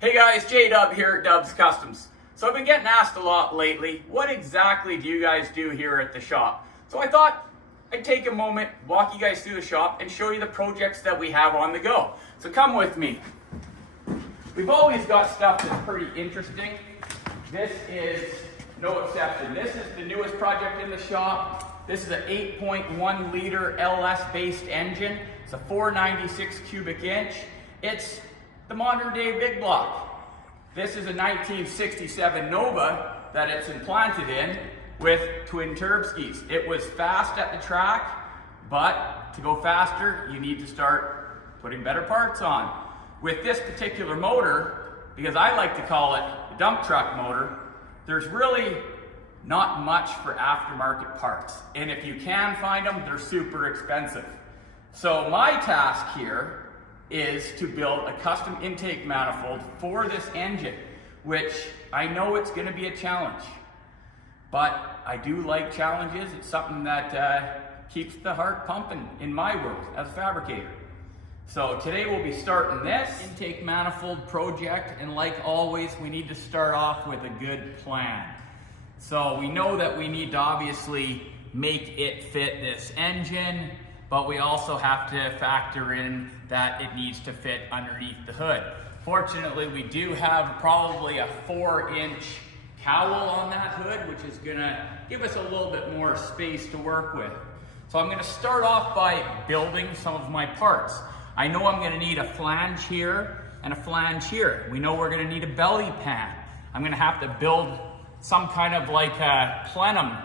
Hey guys, J-Dub here at Dub's Customs. So I've been getting asked a lot lately, what exactly do you guys do here at the shop? So I thought I'd take a moment, walk you guys through the shop, and show you the projects that we have on the go. So come with me. We've always got stuff that's pretty interesting. This is no exception. This is the newest project in the shop. This is an 8.1 liter LS based engine. It's a 496 cubic inch. It's the modern day big block. This is a 1967 Nova that it's implanted in with twin turb skis. It was fast at the track, but to go faster, you need to start putting better parts on. With this particular motor, because I like to call it a dump truck motor, there's really not much for aftermarket parts. And if you can find them, they're super expensive. So my task here is to build a custom intake manifold for this engine, which I know it's going to be a challenge. But I do like challenges. It's something that keeps the heart pumping in my world as a fabricator. So today we'll be starting this intake manifold project, and like always, we need to start off with a good plan. So we know that we need to obviously make it fit this engine, but we also have to factor in that it needs to fit underneath the hood. Fortunately, we do have probably a 4-inch cowl on that hood, which is gonna give us a little bit more space to work with. So I'm gonna start off by building some of my parts. I know I'm gonna need a flange here and a flange here. We know we're gonna need a belly pan. I'm gonna have to build some kind of like a plenum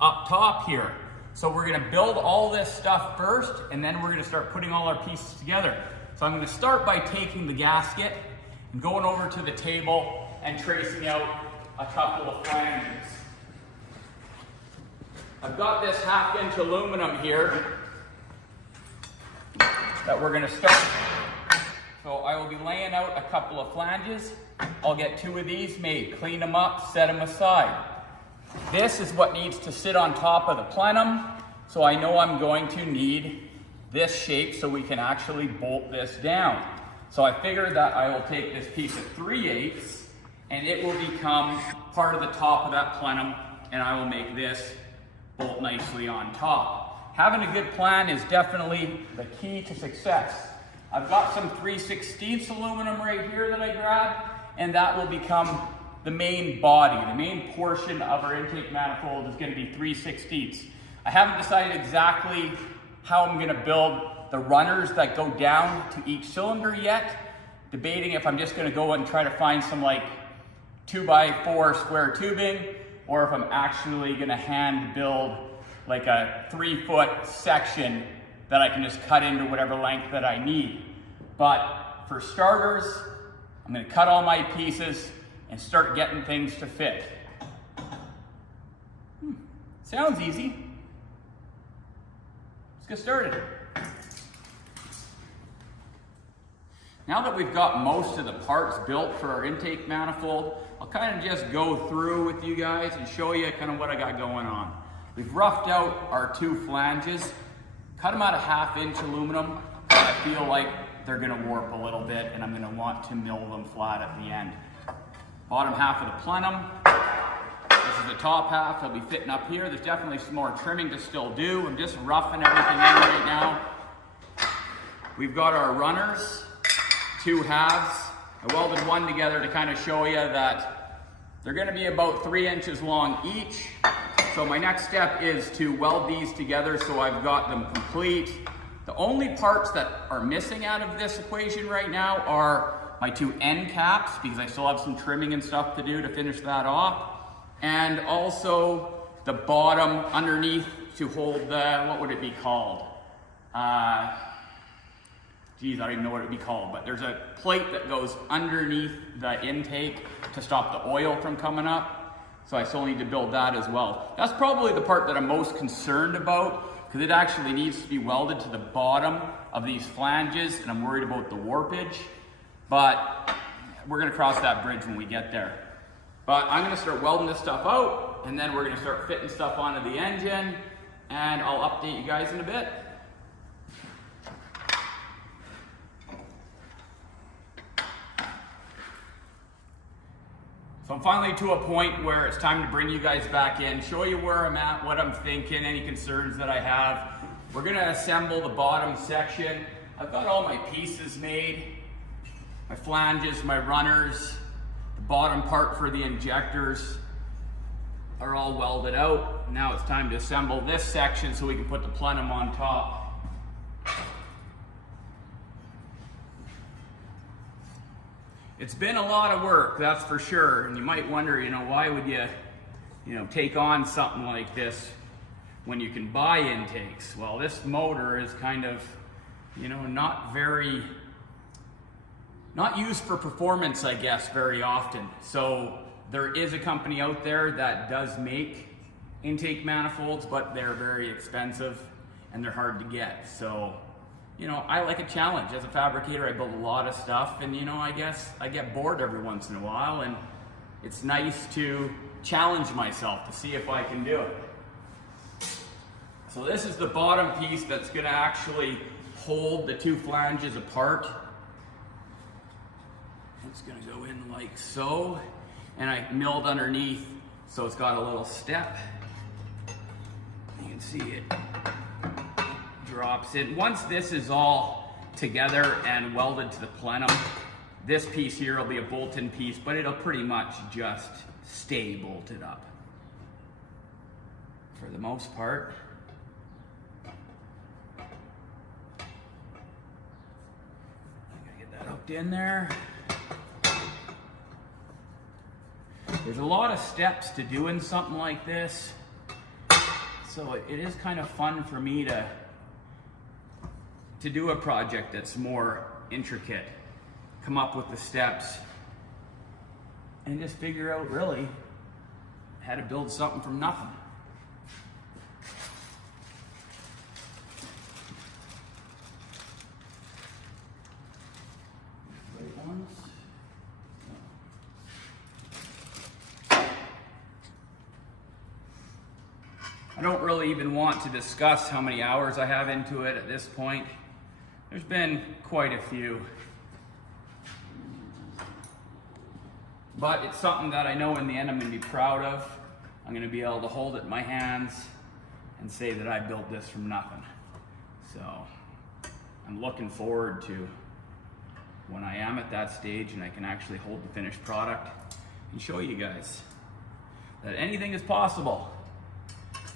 up top here. So we're gonna build all this stuff first, and then we're gonna start putting all our pieces together. So I'm gonna start by taking the gasket and going over to the table and tracing out a couple of flanges. I've got this 1/2-inch aluminum here that we're gonna start. So I will be laying out a couple of flanges. I'll get 2 of these made, clean them up, set them aside. This is what needs to sit on top of the plenum. So I know I'm going to need this shape so we can actually bolt this down. So I figured that I will take this piece of 3/8 and it will become part of the top of that plenum, and I will make this bolt nicely on top. Having a good plan is definitely the key to success. I've got some 3/16 aluminum right here that I grabbed, and that will become the main body. The main portion of our intake manifold is going to be 3/16. I haven't decided exactly how I'm going to build the runners that go down to each cylinder yet. Debating if I'm just going to go and try to find some like 2x4 square tubing, or if I'm actually going to hand build like a 3-foot section that I can just cut into whatever length that I need. But for starters, I'm going to cut all my pieces and start getting things to fit. Sounds easy. Let's get started. Now that we've got most of the parts built for our intake manifold, I'll kind of just go through with you guys and show you kind of what I got going on. We've roughed out our 2 flanges, cut them out of 1/2-inch aluminum. I feel like they're gonna warp a little bit, and I'm gonna want to mill them flat at the end. Bottom half of the plenum. This is the top half that'll be fitting up here. There's definitely some more trimming to still do. I'm just roughing everything in right now. We've got our runners, 2 halves. I welded one together to kind of show you that they're gonna be about 3 inches long each. So my next step is to weld these together so I've got them complete. The only parts that are missing out of this equation right now are my 2 end caps, because I still have some trimming and stuff to do to finish that off. And also the bottom underneath to hold the, what would it be called? Geez, I don't even know what it would be called, but there's a plate that goes underneath the intake to stop the oil from coming up. So I still need to build that as well. That's probably the part that I'm most concerned about, because it actually needs to be welded to the bottom of these flanges, and I'm worried about the warpage. But we're gonna cross that bridge when we get there. But I'm gonna start welding this stuff out, and then we're gonna start fitting stuff onto the engine, and I'll update you guys in a bit. So I'm finally to a point where it's time to bring you guys back in, show you where I'm at, what I'm thinking, any concerns that I have. We're gonna assemble the bottom section. I've got all my pieces made, my flanges, my runners, the bottom part for the injectors are all welded out. Now it's time to assemble this section so we can put the plenum on top. It's been a lot of work, that's for sure. And you might wonder, why would you, take on something like this when you can buy intakes? Well, this motor is kind of, not used for performance, I guess, very often. So there is a company out there that does make intake manifolds, but they're very expensive and they're hard to get. So, I like a challenge. As a fabricator, I build a lot of stuff, and I guess I get bored every once in a while, and it's nice to challenge myself to see if I can do it. So this is the bottom piece that's gonna actually hold the two flanges apart. It's gonna go in like so, and I milled underneath, so it's got a little step. You can see it drops in. Once this is all together and welded to the plenum, this piece here will be a bolt-in piece, but it'll pretty much just stay bolted up for the most part. I gotta get that hooked in there. There's a lot of steps to doing something like this, so it is kind of fun for me to do a project that's more intricate, come up with the steps, and just figure out really how to build something from nothing. I don't really even want to discuss how many hours I have into it at this point. There's been quite a few. But it's something that I know in the end I'm going to be proud of. I'm going to be able to hold it in my hands and say that I built this from nothing. So I'm looking forward to when I am at that stage and I can actually hold the finished product and show you guys that anything is possible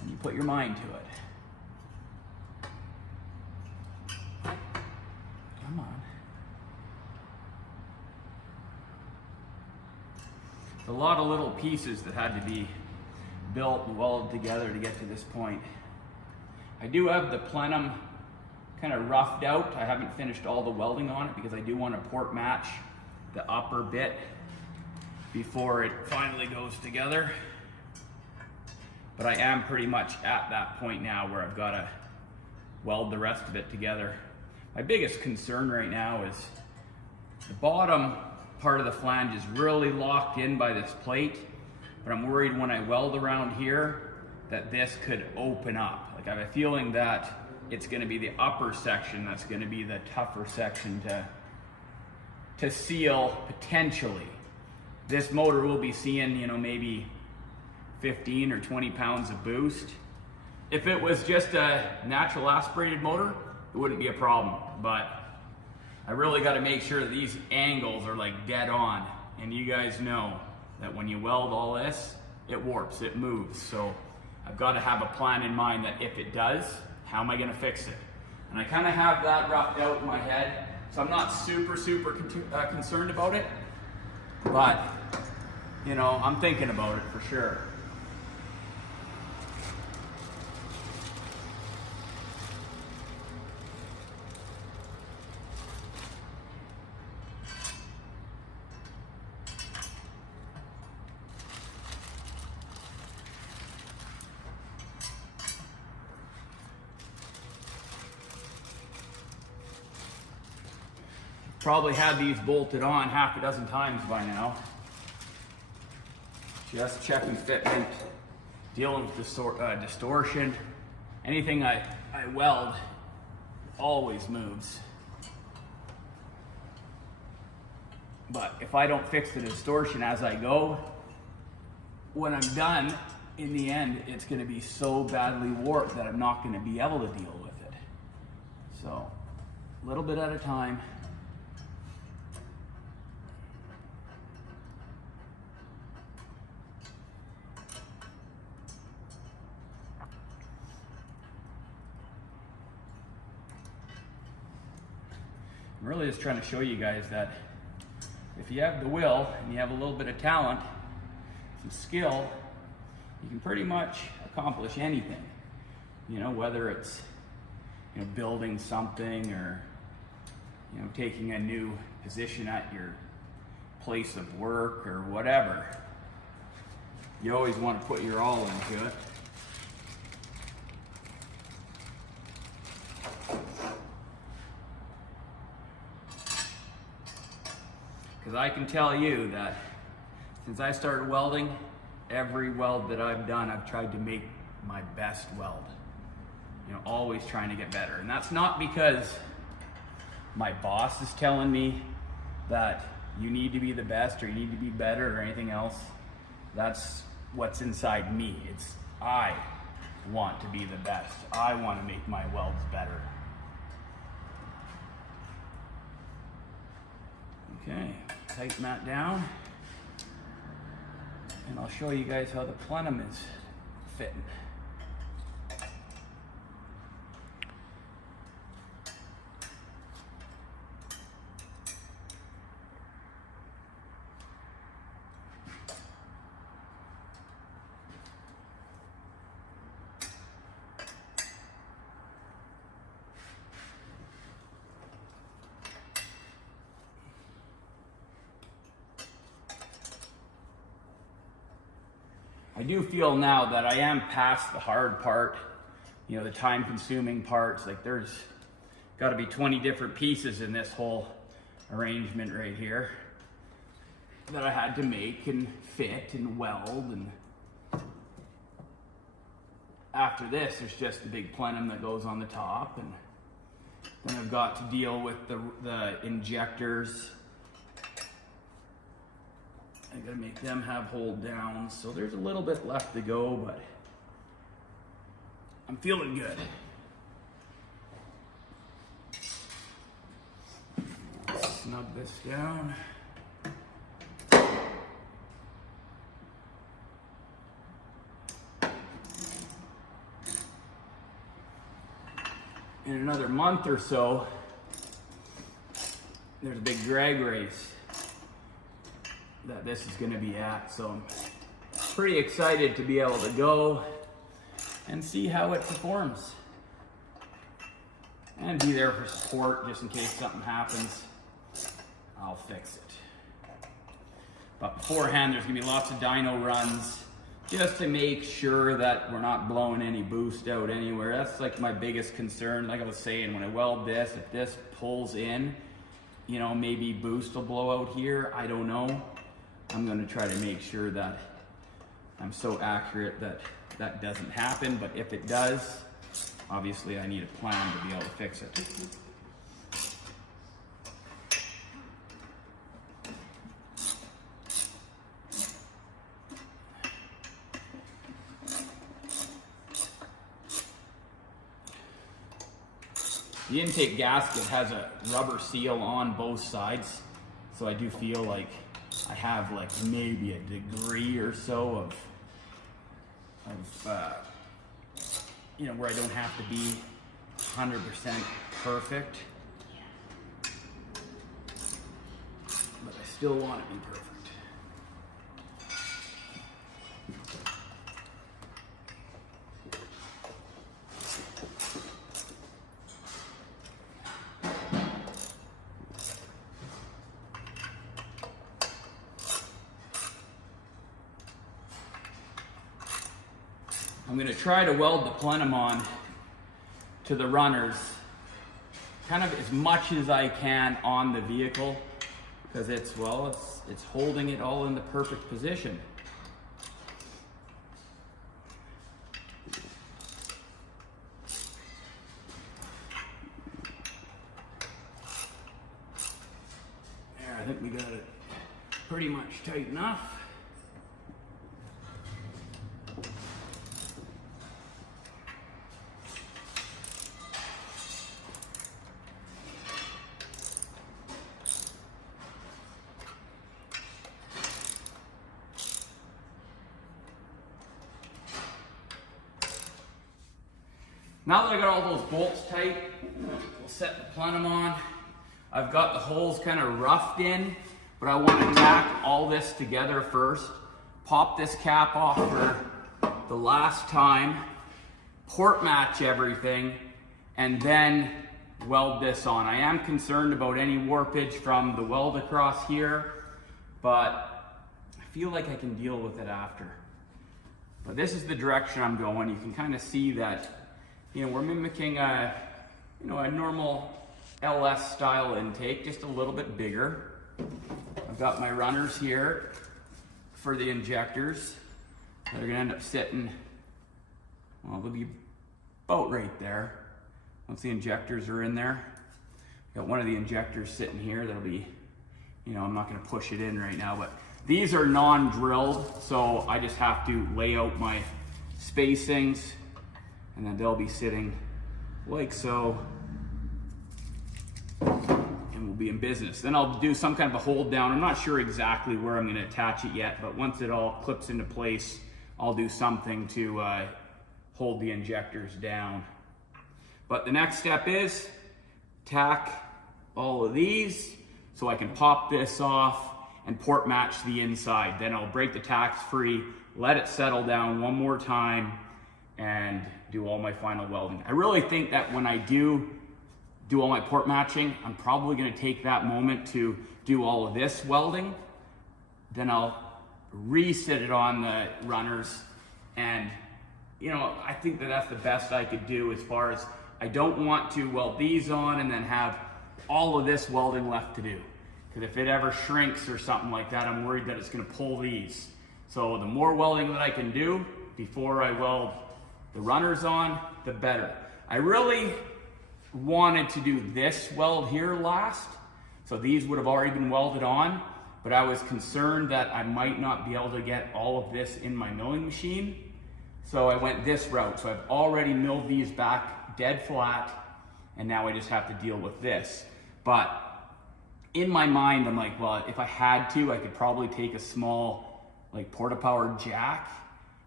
when you put your mind to it. Come on. It's a lot of little pieces that had to be built and welded together to get to this point. I do have the plenum kind of roughed out. I haven't finished all the welding on it because I do want to port match the upper bit before it finally goes together. But I am pretty much at that point now where I've got to weld the rest of it together. My biggest concern right now is the bottom part of the flange is really locked in by this plate, but I'm worried when I weld around here that this could open up. Like I have a feeling that it's going to be the upper section that's going to be the tougher section to seal potentially. This motor will be seeing, maybe 15 or 20 pounds of boost. If it was just a natural aspirated motor, it wouldn't be a problem, but I really got to make sure that these angles are like dead on. And you guys know that when you weld all this, it warps, it moves. So I've got to have a plan in mind that if it does, how am I going to fix it? And I kind of have that roughed out in my head, so I'm not super concerned about it, but I'm thinking about it for sure. Probably had these bolted on half a dozen times by now. Just checking fitment, dealing with distortion. Anything I weld always moves. But if I don't fix the distortion as I go, when I'm done, in the end, it's going to be so badly warped that I'm not going to be able to deal with it. So, a little bit at a time. I'm really just trying to show you guys that if you have the will and you have a little bit of talent, some skill, you can pretty much accomplish anything. You know, whether it's, you know, building something or, you know, taking a new position at your place of work or whatever. You always want to put your all into it. Because I can tell you that since I started welding, every weld that I've done, I've tried to make my best weld. You know, always trying to get better. And that's not because my boss is telling me that you need to be the best or you need to be better or anything else. That's what's inside me. It's I want to be the best. I want to make my welds better. Okay, tighten that down. And I'll show you guys how the plenum is fitting. I do feel now that I am past the hard part, you know, the time-consuming parts. Like there's got to be 20 different pieces in this whole arrangement right here that I had to make and fit and weld. And after this, there's just the big plenum that goes on the top, and then I've got to deal with the injectors. I gotta make them have hold downs, so there's a little bit left to go, but I'm feeling good. Snug this down. In another month or so, there's a big drag race that this is going to be at, so I'm pretty excited to be able to go and see how it performs and be there for support just in case something happens. I'll fix it. But beforehand, there's going to be lots of dyno runs just to make sure that we're not blowing any boost out anywhere. That's like my biggest concern. Like I was saying, when I weld this, if this pulls in, you know, maybe boost will blow out here. I don't know. I'm going to try to make sure that I'm so accurate that that doesn't happen, but if it does, obviously I need a plan to be able to fix it. The intake gasket has a rubber seal on both sides, so I do feel like I have like maybe a degree or so of you know, where I don't have to be 100% perfect, but I still want to be perfect. I'm going to try to weld the plenum on to the runners kind of as much as I can on the vehicle, because it's holding it all in the perfect position. There, I think we got it pretty much tight enough. Now that I got all those bolts tight, we'll set the plenum on. I've got the holes kind of roughed in, but I want to tack all this together first. Pop this cap off for the last time, port match everything, and then weld this on. I am concerned about any warpage from the weld across here, but I feel like I can deal with it after. But this is the direction I'm going. You can kind of see that, you know, we're mimicking a normal LS style intake, just a little bit bigger. I've got my runners here for the injectors. They're gonna end up sitting, well, they'll be about right there once the injectors are in there. Got one of the injectors sitting here that'll be, you know, I'm not gonna push it in right now, but these are non-drilled, so I just have to lay out my spacings, and then they'll be sitting like so, and we'll be in business. Then I'll do some kind of a hold down. I'm not sure exactly where I'm gonna attach it yet, but once it all clips into place, I'll do something to hold the injectors down. But the next step is tack all of these so I can pop this off and port match the inside. Then I'll break the tacks free, let it settle down one more time, and do all my final welding. I really think that when I do all my port matching, I'm probably gonna take that moment to do all of this welding. Then I'll reset it on the runners, and you know, I think that that's the best I could do, as far as I don't want to weld these on and then have all of this welding left to do. Because if it ever shrinks or something like that, I'm worried that it's gonna pull these. So the more welding that I can do before I weld the runners on, the better. I really wanted to do this weld here last, so these would have already been welded on, but I was concerned that I might not be able to get all of this in my milling machine. So I went this route. So I've already milled these back dead flat, and now I just have to deal with this. But in my mind, I'm like, well, if I had to, I could probably take a small, like, porta-powered jack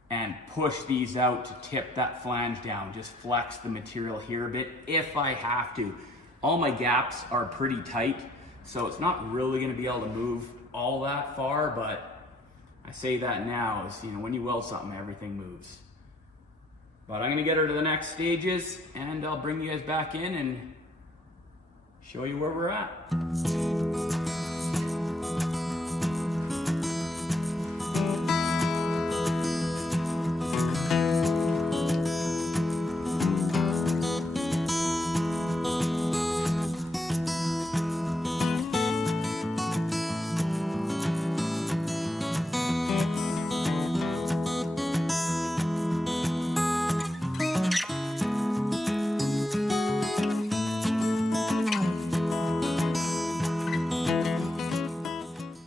and push these out to tip that flange down, just flex the material here a bit if I have to. All my gaps are pretty tight, so it's not really gonna be able to move all that far, but I say that now, is, you know, when you weld something, everything moves. But I'm gonna get her to the next stages, and I'll bring you guys back in and show you where we're at.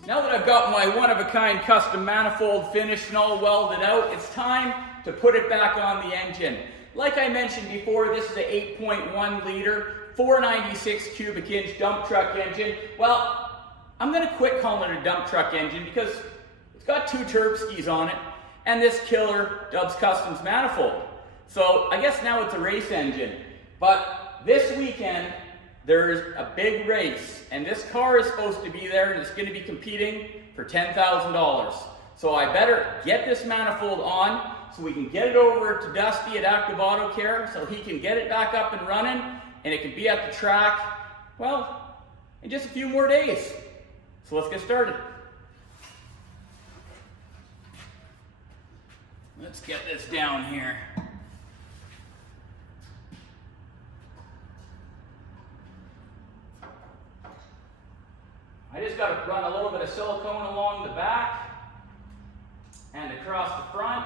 Now that I've got my one-of-a-kind custom manifold finished and all welded out, it's time to put it back on the engine. Like I mentioned before, this is an 8.1 liter, 496 cubic inch dump truck engine. Well, I'm gonna quit calling it a dump truck engine because it's got 2 turb skis on it and this killer Dubs Kustoms manifold. So I guess now it's a race engine. But this weekend, there's a big race, and this car is supposed to be there, and it's going to be competing for $10,000. So I better get this manifold on so we can get it over to Dusty at Active Auto Care so he can get it back up and running, and it can be at the track, well, in just a few more days. So let's get started. Let's get this down here. I just got to run a little bit of silicone along the back and across the front,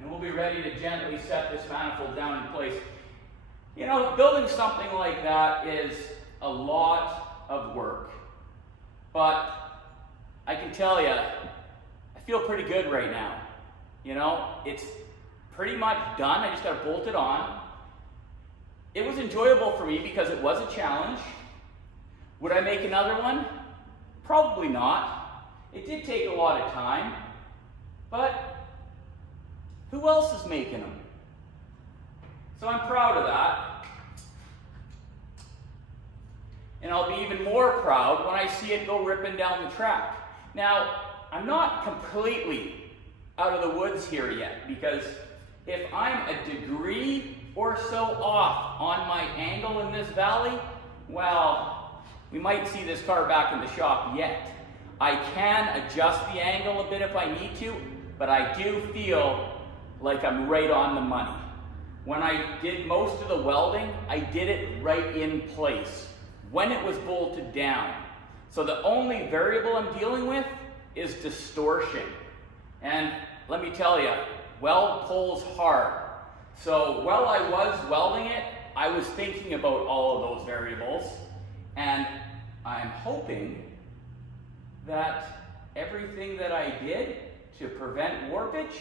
and we'll be ready to gently set this manifold down in place. You know, building something like that is a lot of work, but I can tell you, I feel pretty good right now. You know, it's pretty much done. I just got to bolt it on. It was enjoyable for me because it was a challenge. Would I make another one? Probably not. It did take a lot of time, but Who else is making them? So I'm proud of that. And I'll be even more proud when I see it go ripping down the track. Now, I'm not completely out of the woods here yet, because if I'm a degree or so off on my angle in this valley, well, we might see this car back in the shop yet. I can adjust the angle a bit if I need to, but I do feel like I'm right on the money. When I did most of the welding, I did it right in place, when it was bolted down. So the only variable I'm dealing with is distortion. And let me tell you, weld pulls hard. So while I was welding it, I was thinking about all of those variables, and I'm hoping that everything that I did to prevent warpage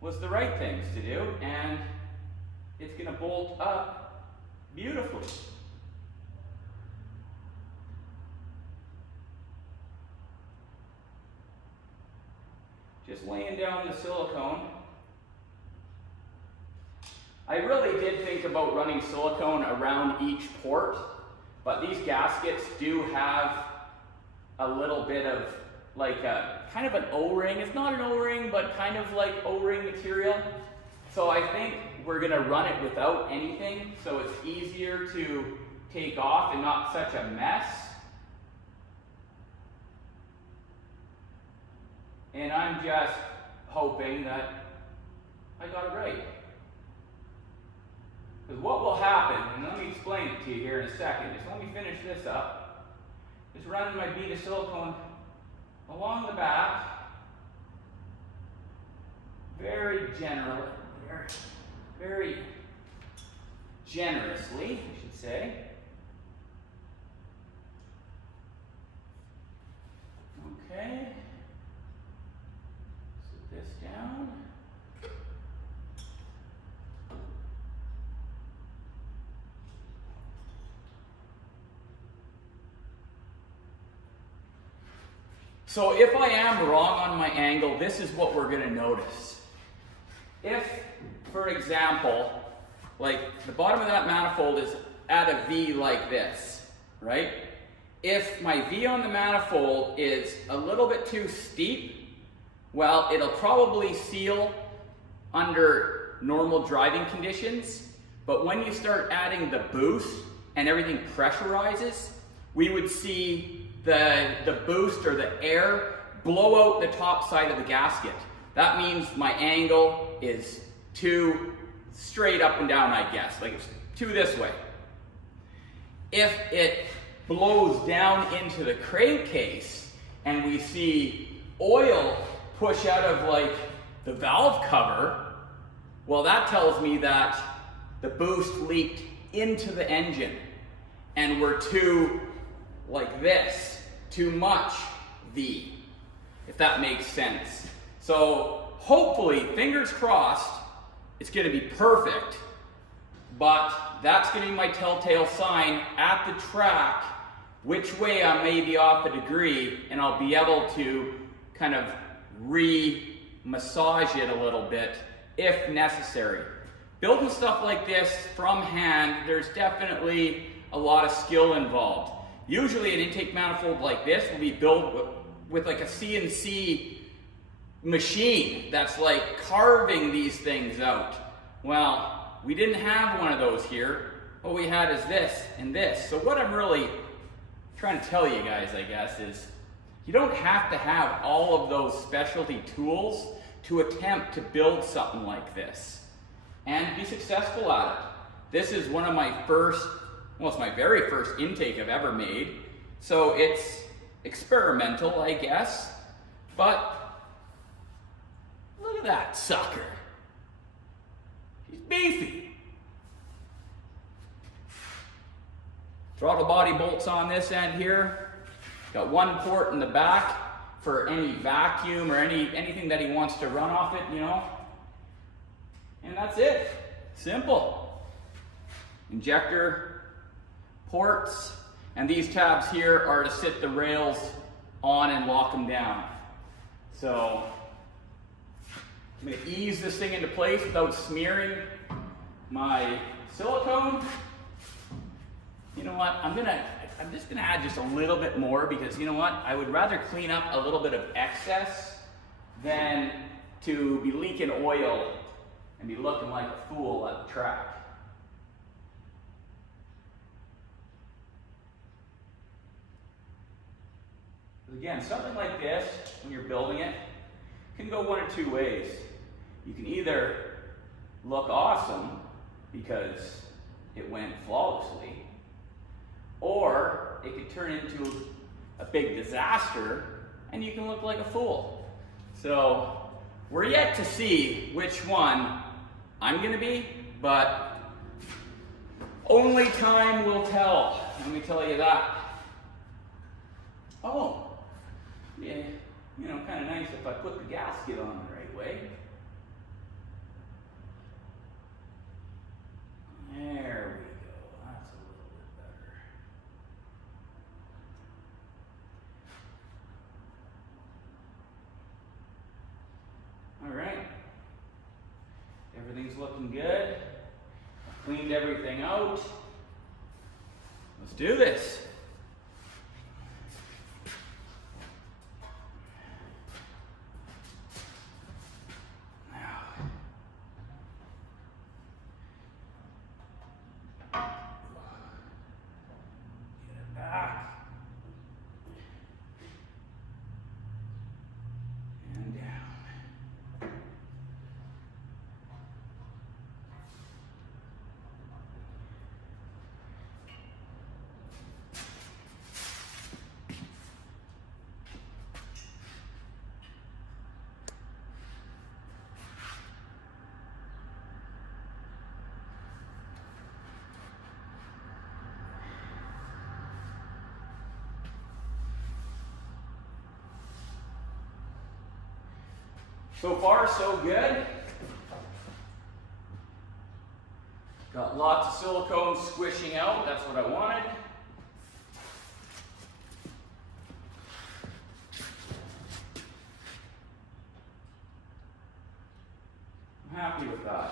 was the right things to do, and it's going to bolt up beautifully. Just laying down the silicone. I really did think about running silicone around each port, but these gaskets do have a little bit of like a kind of an O-ring. It's not an O-ring, but kind of like O-ring material. So I think we're gonna run it without anything, so it's easier to take off and not such a mess. And I'm just hoping that I got it right. Because what will happen, and let me explain it to you here in a second, is when we finish this up, just running my bead of silicone along the back, very generously, I should say. Okay. Sit this down. So if I am wrong on my angle, this is what we're gonna notice. If, for example, like the bottom of that manifold is at a V like this, right? If my V on the manifold is a little bit too steep, well, it'll probably seal under normal driving conditions, but when you start adding the boost and everything pressurizes, we would see the boost or the air blow out the top side of the gasket. That means my angle is too straight up and down, I guess, like it's too this way. If it blows down into the crankcase and we see oil push out of like the valve cover, well, that tells me that the boost leaked into the engine and we're too like this, too much V, if that makes sense. So hopefully, fingers crossed, it's gonna be perfect, but that's gonna be my telltale sign at the track, which way I may be off a degree, and I'll be able to kind of re-massage it a little bit if necessary. Building stuff like this from hand, there's definitely a lot of skill involved. Usually an intake manifold like this will be built with like a CNC machine that's like carving these things out. Well, we didn't have one of those here. What we had is this and this. So what I'm really trying to tell you guys, I guess, is you don't have to have all of those specialty tools to attempt to build something like this and be successful at it. This is one of my first, well, it's my very first intake I've ever made, so it's experimental, I guess, but look at that sucker. She's beefy. Throttle body bolts on this end here. Got one port in the back for any vacuum or anything that he wants to run off it, you know. And that's it. Simple. Injector ports, and these tabs here are to sit the rails on and lock them down. So I'm going to ease this thing into place without smearing my silicone. You know what? I'm just going to add just a little bit more because you know what? I would rather clean up a little bit of excess than to be leaking oil and be looking like a fool at the track. Again, something like this, when you're building it, can go one or two ways. You can either look awesome because it went flawlessly, or it could turn into a big disaster and you can look like a fool. So we're yet to see which one I'm going to be, but only time will tell. Let me tell you that. Oh, yeah, you know, kind of nice if I put the gasket on the right way. There we go. That's a little bit better. All right. Everything's looking good. I've cleaned everything out. Let's do this. So far, so good. Got lots of silicone squishing out. That's what I wanted. I'm happy with that.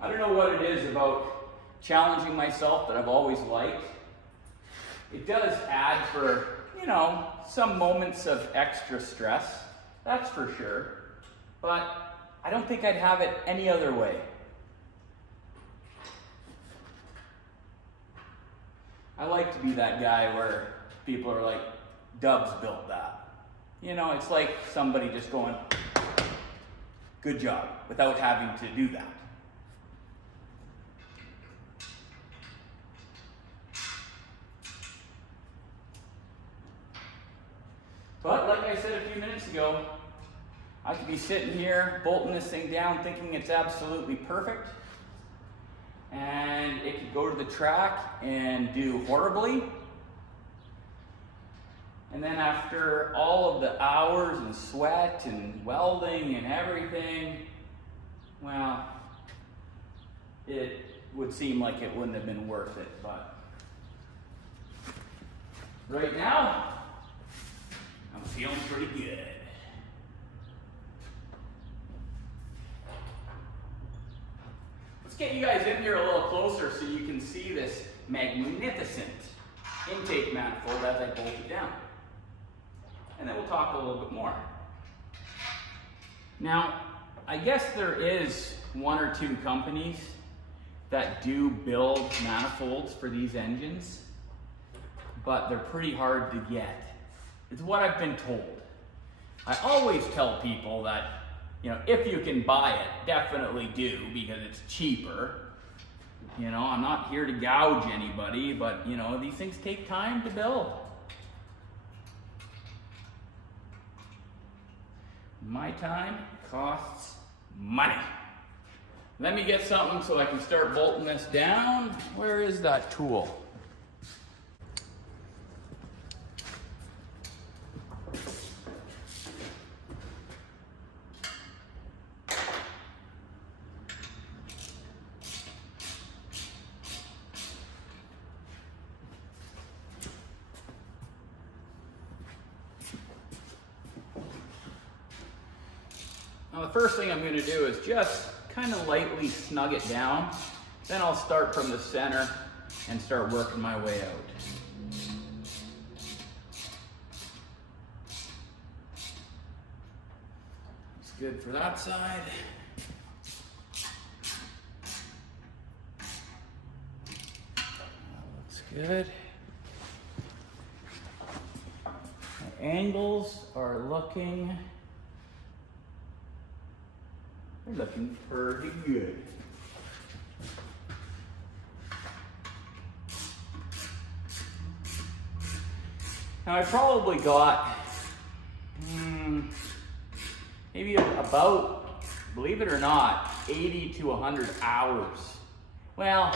I don't know what it is about challenging myself that I've always liked. It does add for, you know, some moments of extra stress, that's for sure, but I don't think I'd have it any other way. I like to be that guy where people are like, Dubs built that. You know, it's like somebody just going, good job, without having to do that. But like I said a few minutes ago, I could be sitting here bolting this thing down thinking it's absolutely perfect, and it could go to the track and do horribly. And then after all of the hours and sweat and welding and everything, well, it would seem like it wouldn't have been worth it. But right now, I'm feeling pretty good. Let's get you guys in here a little closer so you can see this magnificent intake manifold as I bolt it down. And then we'll talk a little bit more. Now, I guess there is one or two companies that do build manifolds for these engines, but they're pretty hard to get. It's what I've been told. I always tell people that, you know, if you can buy it, definitely do because it's cheaper. You know, I'm not here to gouge anybody, but, you know, these things take time to build. My time costs money. Let me get something so I can start bolting this down. Where is that tool? Now the first thing I'm going to do is just kind of lightly snug it down. Then I'll start from the center and start working my way out. It's good for that side. That looks good. My angles are looking pretty good. Now I probably got maybe about, believe it or not, 80 to 100 hours. Well,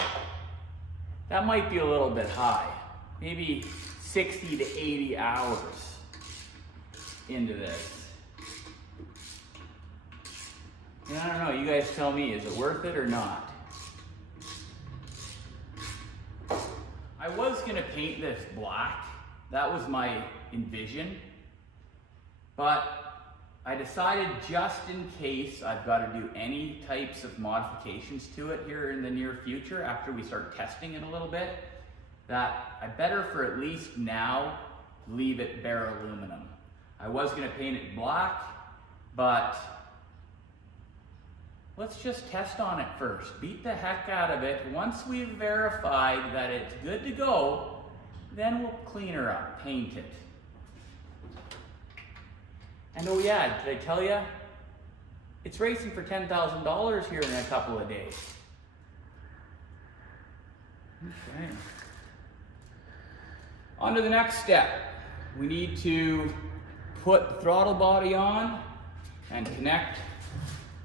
that might be a little bit high. Maybe 60 to 80 hours into this. I don't know, you guys tell me, is it worth it or not? I was gonna paint this black. That was my envision. But I decided just in case I've got to do any types of modifications to it here in the near future, after we start testing it a little bit, that I better for at least now leave it bare aluminum. I was gonna paint it black, but let's just test on it first. Beat the heck out of it. Once we've verified that it's good to go, then we'll clean her up, paint it. And oh yeah, did I tell you? It's racing for $10,000 here in a couple of days. Okay. On to the next step. We need to put the throttle body on and connect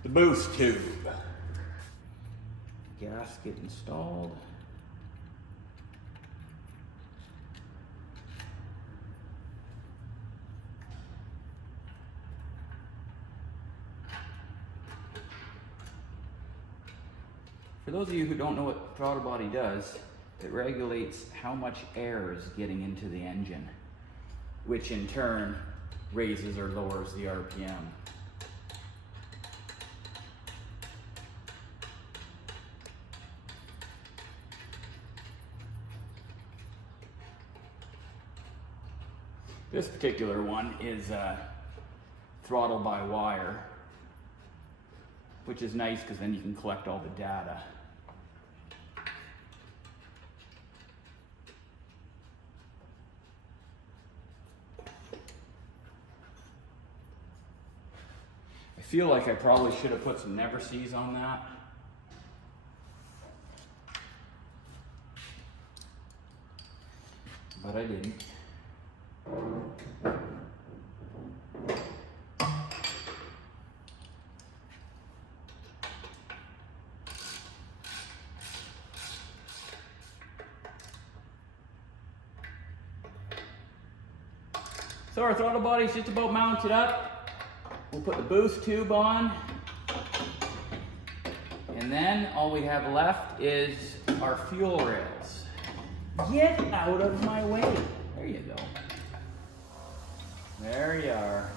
the boost tube. Gasket installed. For those of you who don't know what the throttle body does, it regulates how much air is getting into the engine, which in turn raises or lowers the RPM. This particular one is throttle by wire, which is nice because then you can collect all the data. I feel like I probably should have put some never sees on that. But I didn't. So our throttle body is just about mounted up. We'll put the boost tube on. And then all we have left is our fuel rails. Get out of my way. There you go. There you are.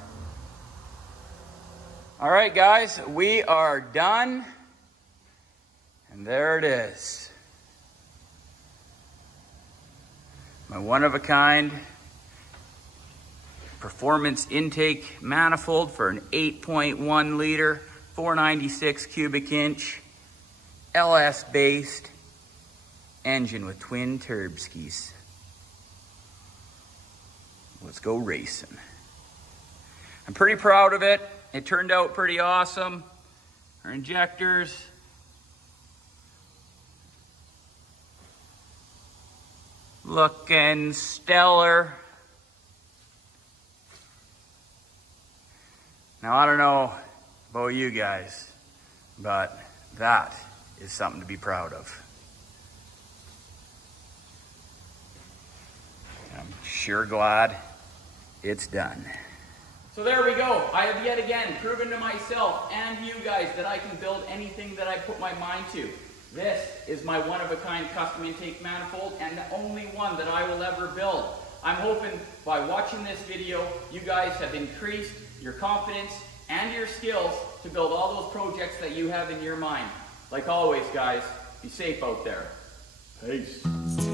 All right, guys, we are done. And there it is. My one-of-a-kind performance intake manifold for an 8.1 liter, 496 cubic inch, LS based engine with twin turbskis. Let's go racing. I'm pretty proud of it. It turned out pretty awesome. Our injectors. Looking stellar. Now, I don't know about you guys, but that is something to be proud of. I'm sure glad it's done. So there we go. I have yet again proven to myself and you guys that I can build anything that I put my mind to. This is my one-of-a-kind custom intake manifold and the only one that I will ever build. I'm hoping by watching this video, you guys have increased your confidence and your skills to build all those projects that you have in your mind. Like always, guys, be safe out there. Peace.